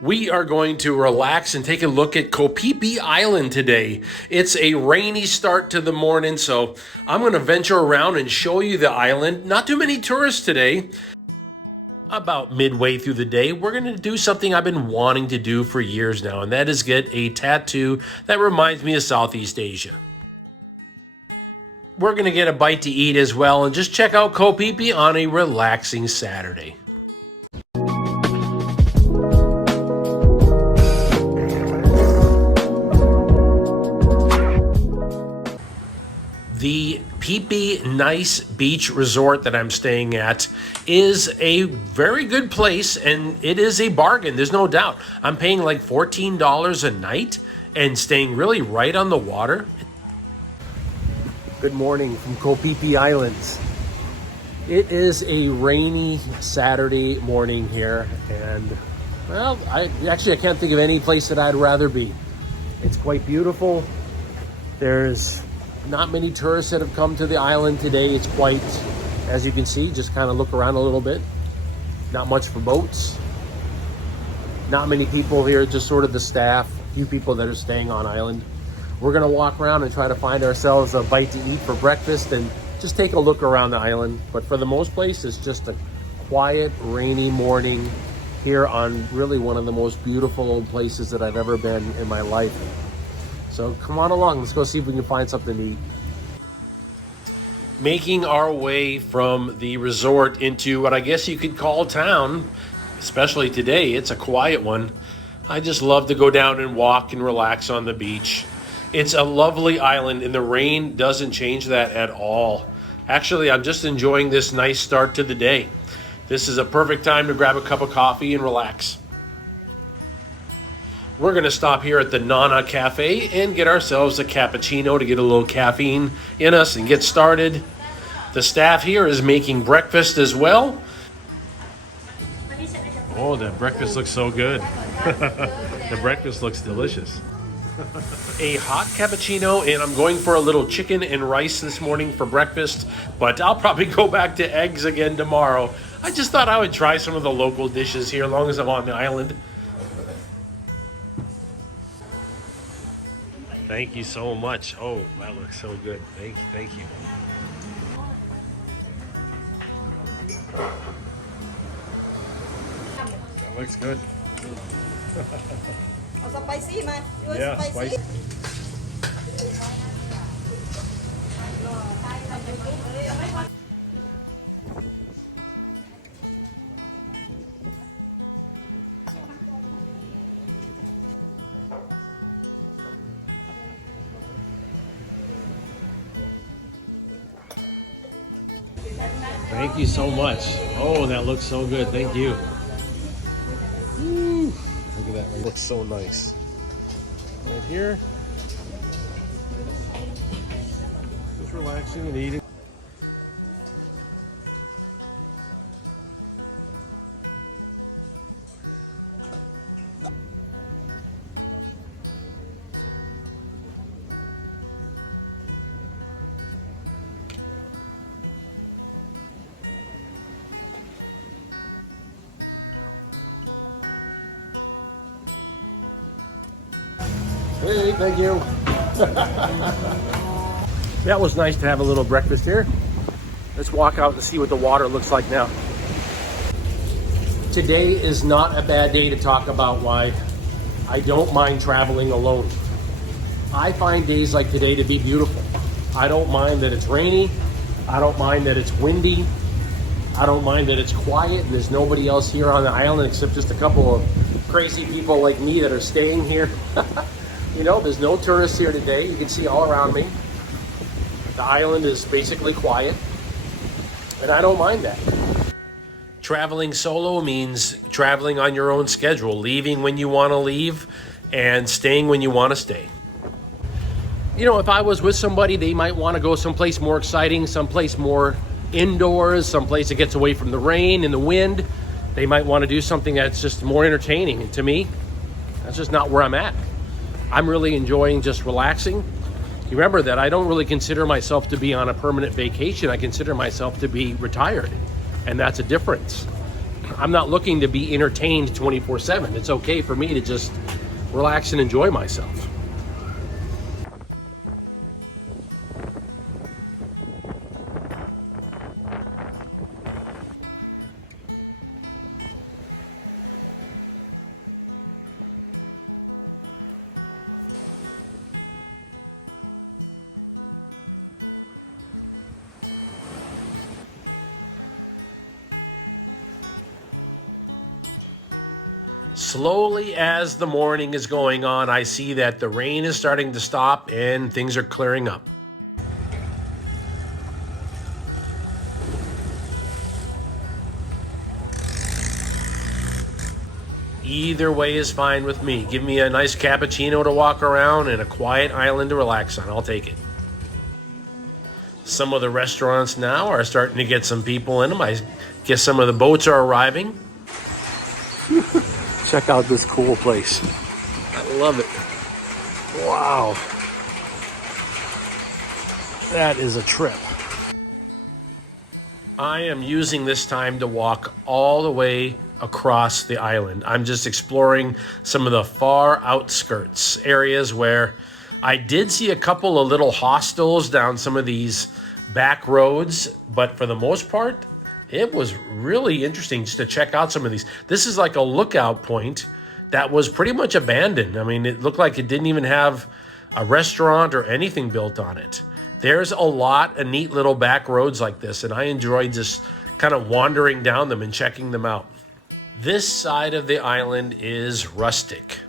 We are going to relax and take a look at Koh Phi Phi Island today. It's a rainy start to the morning, so I'm going to venture around and show you the island. Not too many tourists today. About midway through the day, we're going to do something I've been wanting to do for years now, and that is get a tattoo that reminds me of Southeast Asia. We're going to get a bite to eat as well and just check out Koh Phi Phi on a relaxing Saturday. The Phi Phi Nice Beach Resort that I'm staying at is a very good place, and it is a bargain, there's no doubt. I'm paying like $14 a night and staying really right on the water. Good morning from Koh Phi Phi Islands. It is a rainy Saturday morning here, and well, I can't think of any place that I'd rather be. It's quite beautiful. There's not many tourists that have come to the island today. It's quite, as you can see, just kind of look around a little bit. Not much for boats. Not many people here, just sort of the staff, a few people that are staying on island. We're gonna walk around and try to find ourselves a bite to eat for breakfast and just take a look around the island. But for the most place, it's just a quiet, rainy morning here on really one of the most beautiful places that I've ever been in my life. So come on along, let's go see if we can find something to eat. Making our way from the resort into what I guess you could call town, especially today, it's a quiet one. I just love to go down and walk and relax on the beach. It's a lovely island and the rain doesn't change that at all. Actually, I'm just enjoying this nice start to the day. This is a perfect time to grab a cup of coffee and relax. We're going to stop here at the Nana Cafe and get ourselves a cappuccino to get a little caffeine in us and get started. The staff here is making breakfast as well. Oh, that breakfast looks so good. The breakfast looks delicious. A hot cappuccino, and I'm going for a little chicken and rice this morning for breakfast, but I'll probably go back to eggs again tomorrow. I just thought I would try some of the local dishes here as long as I'm on the island. Thank you so much. Oh, that looks so good. Thank you. That looks good. Spicy, man. Yeah, spicy. Thank you so much. Oh, that looks so good. Thank you. Woo. Look at that. It looks so nice. Right here. Just relaxing and eating. Hey, thank you. That was nice to have a little breakfast here. Let's walk out and see what the water looks like now. Today is not a bad day to talk about why I don't mind traveling alone. I find days like today to be beautiful. I don't mind that it's rainy. I don't mind that it's windy. I don't mind that it's quiet and there's nobody else here on the island except just a couple of crazy people like me that are staying here. You know, there's no tourists here today. You can see all around me. The island is basically quiet, and I don't mind that. Traveling solo means traveling on your own schedule, leaving when you want to leave and staying when you want to stay. You know, if I was with somebody, they might want to go someplace more exciting, someplace more indoors, someplace that gets away from the rain and the wind. They might want to do something that's just more entertaining. And to me, that's just not where I'm at. I'm really enjoying just relaxing. You remember that I don't really consider myself to be on a permanent vacation. I consider myself to be retired, and that's a difference. I'm not looking to be entertained 24/7. It's okay for me to just relax and enjoy myself. Slowly as the morning is going on, I see that the rain is starting to stop and things are clearing up. Either way is fine with me. Give me a nice cappuccino to walk around and a quiet island to relax on. I'll take it. Some of the restaurants now are starting to get some people in them. I guess some of the boats are arriving. Check out this cool place. I love it. Wow. That is a trip. I am using this time to walk all the way across the island. I'm just exploring some of the far outskirts areas where I did see a couple of little hostels down some of these back roads, but for the most part, it was really interesting just to check out some of these. This is like a lookout point that was pretty much abandoned. I mean, it looked like it didn't even have a restaurant or anything built on it. There's a lot of neat little back roads like this, and I enjoyed just kind of wandering down them and checking them out. This side of the island is rustic.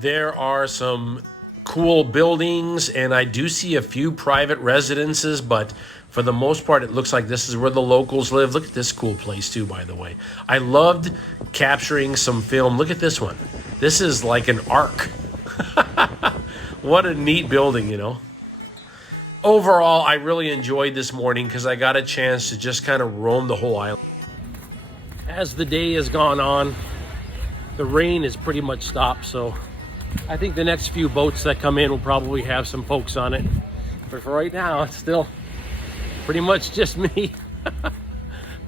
There are some cool buildings, and I do see a few private residences, but for the most part, it looks like this is where the locals live. Look at this cool place too, by the way. I loved capturing some film. Look at this one. This is like an ark. What a neat building, you know. Overall, I really enjoyed this morning because I got a chance to just kind of roam the whole island. As the day has gone on, the rain has pretty much stopped, so I think the next few boats that come in will probably have some folks on it. But for right now, it's still pretty much just me.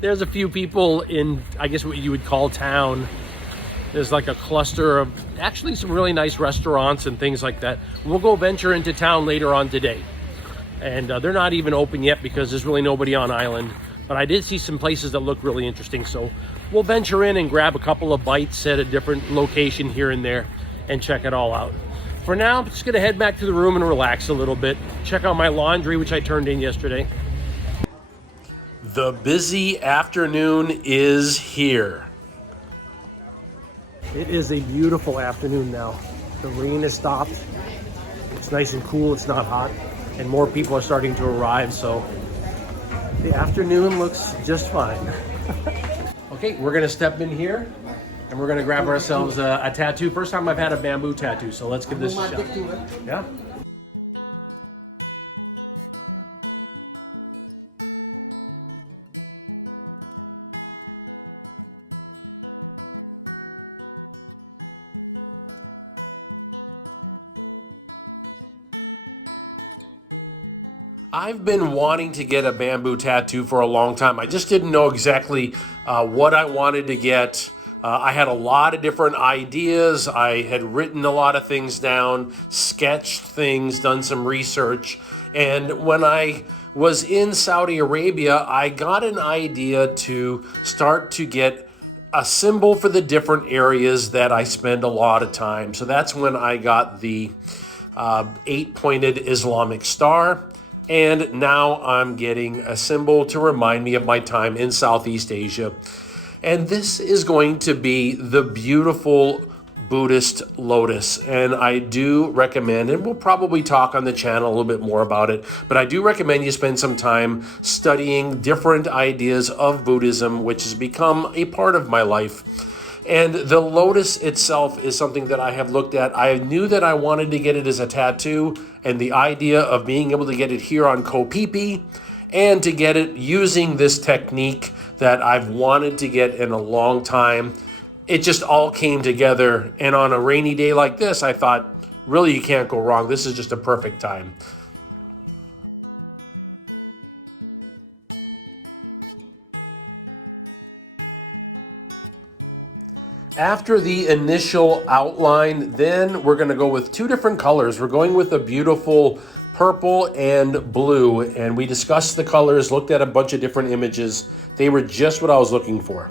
There's a few people in, I guess what you would call town. There's like a cluster of actually some really nice restaurants and things like that. We'll go venture into town later on today. And they're not even open yet because there's really nobody on island. But I did see some places that look really interesting. So we'll venture in and grab a couple of bites at a different location here and there and check it all out. For now, I'm just gonna head back to the room and relax a little bit. Check out my laundry, which I turned in yesterday. The busy afternoon is here. It is a beautiful afternoon now. The rain has stopped. It's nice and cool, it's not hot. And more people are starting to arrive, so the afternoon looks just fine. Okay, we're gonna step in here and we're gonna grab ourselves a tattoo. First time I've had a bamboo tattoo, so let's give this a shot. Yeah. I've been wanting to get a bamboo tattoo for a long time. I just didn't know exactly what I wanted to get. I had a lot of different ideas. I had written a lot of things down, sketched things, done some research. And when I was in Saudi Arabia, I got an idea to start to get a symbol for the different areas that I spend a lot of time. So that's when I got the 8-pointed Islamic star. And now I'm getting a symbol to remind me of my time in Southeast Asia. And this is going to be the beautiful Buddhist lotus. And I do recommend, and we'll probably talk on the channel a little bit more about it, but I do recommend you spend some time studying different ideas of Buddhism, which has become a part of my life. And the lotus itself is something that I have looked at. I knew that I wanted to get it as a tattoo, and the idea of being able to get it here on Koh Phi Phi and to get it using this technique that I've wanted to get in a long time, it just all came together. And on a rainy day like this, I thought, really, you can't go wrong. This is just a perfect time. After the initial outline, then we're going to go with two different colors. We're going with a beautiful purple and blue, and we discussed the colors, looked at a bunch of different images. They were just what I was looking for.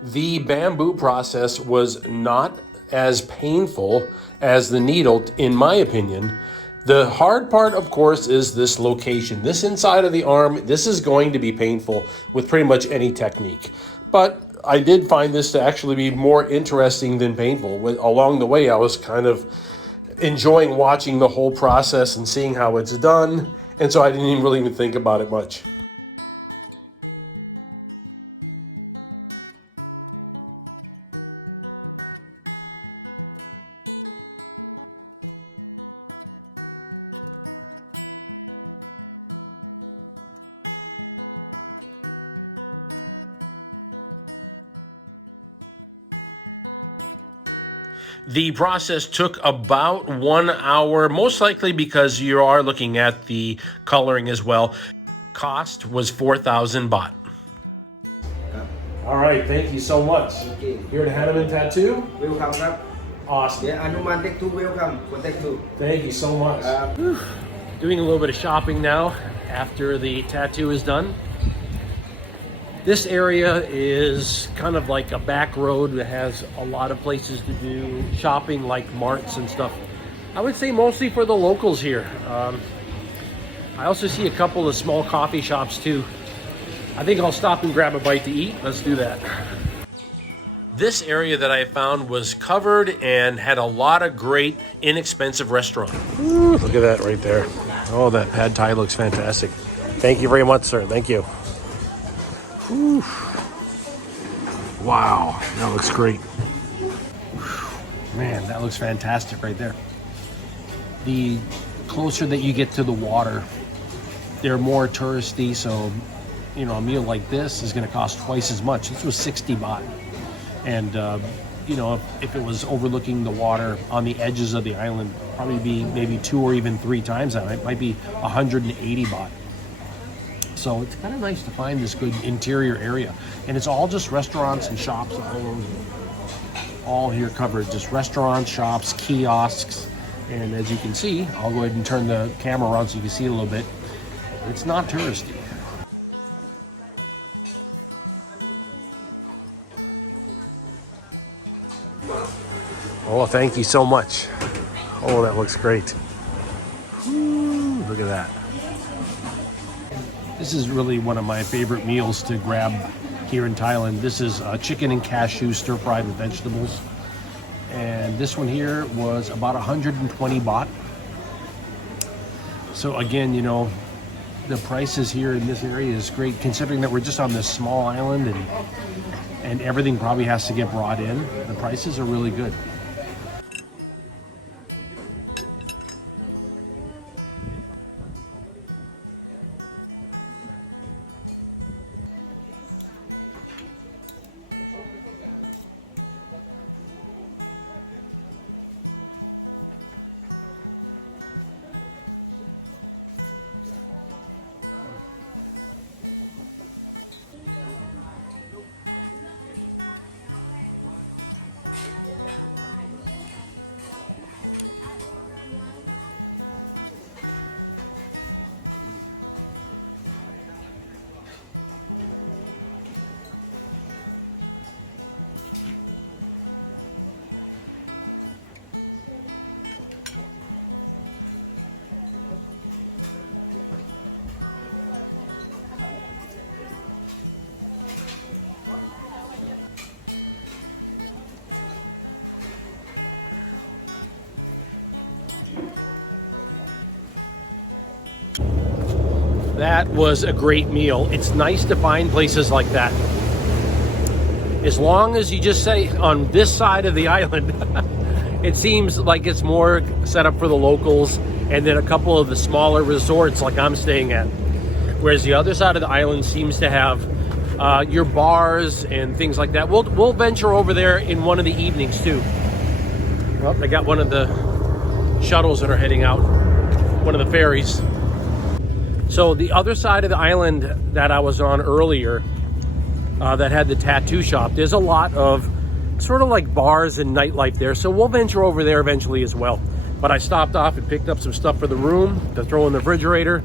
The bamboo process was not as painful as the needle, in my opinion. The hard part, of course, is this location. This inside of the arm, this is going to be painful with pretty much any technique. But I did find this to actually be more interesting than painful. Along the way, I was kind of enjoying watching the whole process and seeing how it's done. And so I didn't even really think about it much. The process took about 1 hour, most likely because you are looking at the coloring as well. Cost was 4,000 baht. All right, thank you so much. Okay. Here to Hanuman Tattoo. Welcome,ครับ Awesome. Yeah, Anuman take two. Welcome. Contact two. Thank you so much. Doing a little bit of shopping now after the tattoo is done. This area is kind of like a back road that has a lot of places to do shopping, like marts and stuff. I would say mostly for the locals here. I also see a couple of small coffee shops too. I think I'll stop and grab a bite to eat. Let's do that. This area that I found was covered and had a lot of great inexpensive restaurants. Look at that right there. Oh, that pad thai looks fantastic. Thank you very much, sir. Thank you. Whew. Wow, that looks great. Man, that looks fantastic right there. The closer that you get to the water, they're more touristy, so you know, a meal like this is going to cost twice as much. This was 60 baht. And you know, if it was overlooking the water on the edges of the island, probably be maybe 2 or even 3 times that. It might be 180 baht. So it's kind of nice to find this good interior area. And it's all just restaurants and shops all here covered. Just restaurants, shops, kiosks. And as you can see, I'll go ahead and turn the camera around so you can see it a little bit. It's not touristy. Oh, thank you so much. Oh, that looks great. Woo, look at that. This is really one of my favorite meals to grab here in Thailand. This is chicken and cashew stir-fried with vegetables. And this one here was about 120 baht. So again, you know, the prices here in this area is great, considering that we're just on this small island and everything probably has to get brought in. The prices are really good. That was a great meal. It's nice to find places like that. As long as you just say on this side of the island, it seems like it's more set up for the locals, and then a couple of the smaller resorts like I'm staying at. Whereas the other side of the island seems to have your bars and things like that. We'll venture over there in one of the evenings too. Well, I got one of the shuttles that are heading out, one of the ferries. So the other side of the island that I was on earlier, that had the tattoo shop, there's a lot of sort of like bars and nightlife there. So we'll venture over there eventually as well. But I stopped off and picked up some stuff for the room to throw in the refrigerator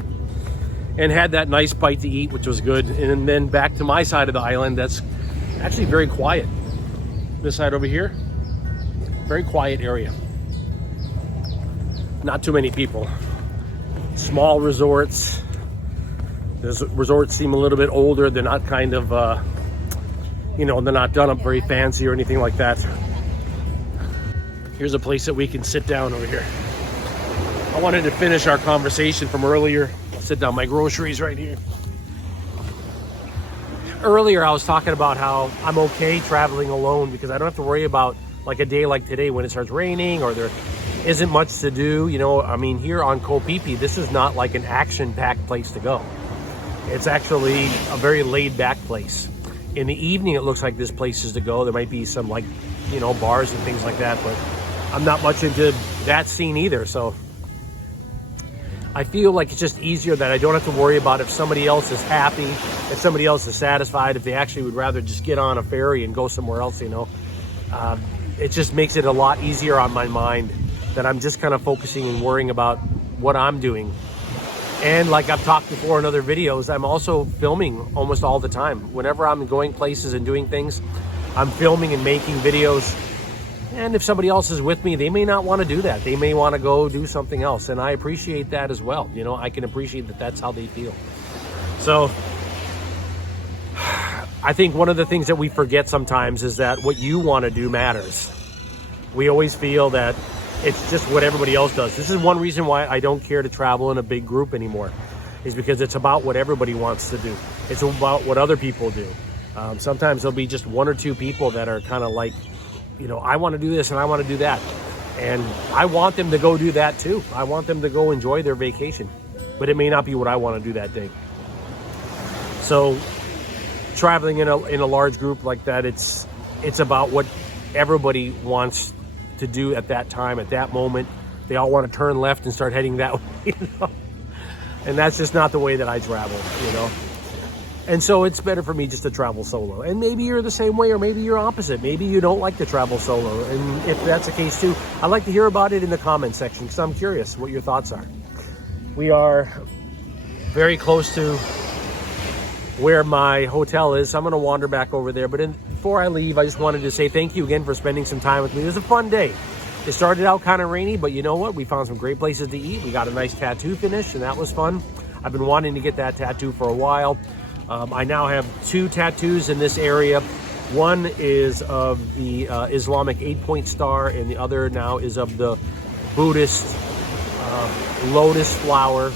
and had that nice bite to eat, which was good. And then back to my side of the island, that's actually very quiet. This side over here, very quiet area. Not too many people. Small resorts. Those resorts seem a little bit older. They're not kind of, they're not done up very fancy or anything like that. Here's a place that we can sit down over here. I wanted to finish our conversation from earlier. I'll sit down, my groceries right here. Earlier, I was talking about how I'm okay traveling alone because I don't have to worry about like a day like today when it starts raining or there isn't much to do. Here on Koh Phi Phi, this is not like an action-packed place to go. It's actually a very laid-back place. In the evening, it looks like this place is to go. There might be some bars and things like that, but I'm not much into that scene either. So I feel like it's just easier that I don't have to worry about if somebody else is happy, if somebody else is satisfied, if they actually would rather just get on a ferry and go somewhere else, It just makes it a lot easier on my mind that I'm just kind of focusing and worrying about what I'm doing. And like I've talked before in other videos, I'm also filming almost all the time. Whenever I'm going places and doing things, I'm filming and making videos. And if somebody else is with me, they may not want to do that. They may want to go do something else. And I appreciate that as well. I can appreciate that that's how they feel. So I think one of the things that we forget sometimes is that what you want to do matters. We always feel that it's just what everybody else does. This is one reason why I don't care to travel in a big group anymore, is because it's about what everybody wants to do. It's about what other people do. Sometimes there'll be just one or two people that are kind of like, I want to do this and I want to do that. And I want them to go do that too. I want them to go enjoy their vacation, but it may not be what I want to do that day. So traveling in a large group like that, it's about what everybody wants to do at that time, at that moment. They all want to turn left and start heading that way, And that's just not the way that I travel, And so it's better for me just to travel solo. And maybe you're the same way, or maybe you're opposite. Maybe you don't like to travel solo. And if that's the case too, I'd like to hear about it in the comment section because I'm curious what your thoughts are. We are very close to where my hotel is. So I'm going to wander back over there. But before I leave, I just wanted to say thank you again for spending some time with me. It was a fun day. It started out kind of rainy, but you know what? We found some great places to eat. We got a nice tattoo finish, and that was fun. I've been wanting to get that tattoo for a while. I now have 2 tattoos in this area. One is of the Islamic 8-point star, and the other now is of the Buddhist lotus flower.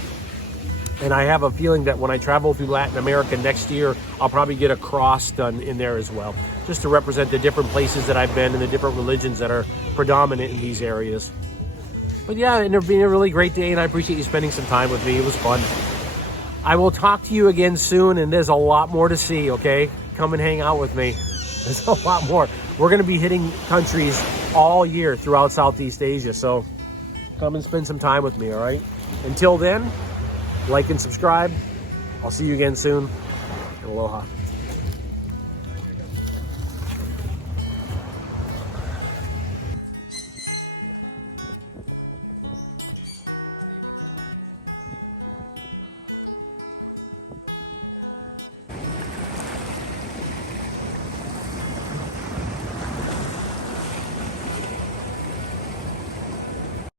And I have a feeling that when I travel through Latin America next year, I'll probably get a cross done in there as well, just to represent the different places that I've been and the different religions that are predominant in these areas. But yeah, it ended up being a really great day, and I appreciate you spending some time with me. It was fun. I will talk to you again soon, and there's a lot more to see, okay? Come and hang out with me. There's a lot more. We're going to be hitting countries all year throughout Southeast Asia, so come and spend some time with me, all right? Until then, like and subscribe. I'll see you again soon. Aloha.